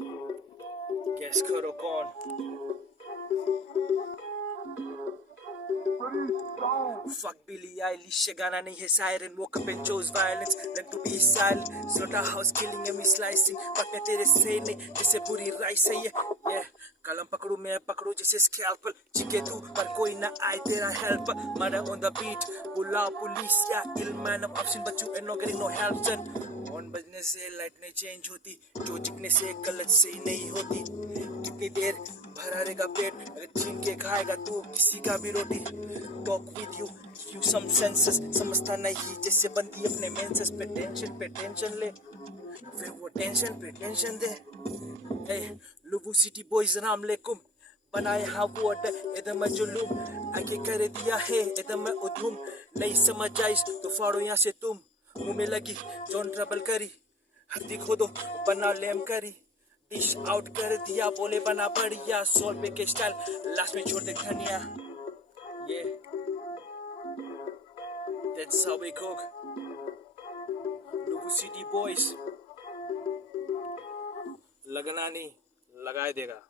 Guess करो कौन? Fuck Billie Eilish, ये गाना नहीं है siren. Woke up and chose violence, learn to be silent. Slaughterhouse killing and me slicing. पकने तेरे सहने जैसे पूरी राइस है ये. Yeah, कलम पकड़ू मैं पकड़ू जैसे scalpel. चिके तू पर कोई ना आए तेरा help. Murder on the beat, बुला पुलिस या ill man of option, but you ain't not getting no help son. On बजने से लाइट नहीं चेंज होती, जो चिकने से गलत सही नहीं होती. कितनी देर भरा रहेगा पेट अगर छीन के खाएगा तू किसी का भी रोटी. Talk with you some senses, समझता नहीं जैसे बंदी अपने मेंसेस पे टेंशन ले, फिर वो टेंशन पे टेंशन दे. लुबू सिटी बॉयज राम लेकुम बनाए हाँ वो अड्डा एकदम जुलूम आगे कर दिया है एकदम उधूम. नहीं समझ आइस तो फाड़ो यहाँ से तुम. मुंह में लगी जॉन ट्रबल करी, हड्डी खोदो बना लेम करी. डिश आउट कर दिया बोले बना बढ़िया, सोल पे के स्टाइल लास्ट में छोड़ दे धनिया. ये that's how we cook. लुबू सिटी बॉयज लगना नहीं लगाए देगा.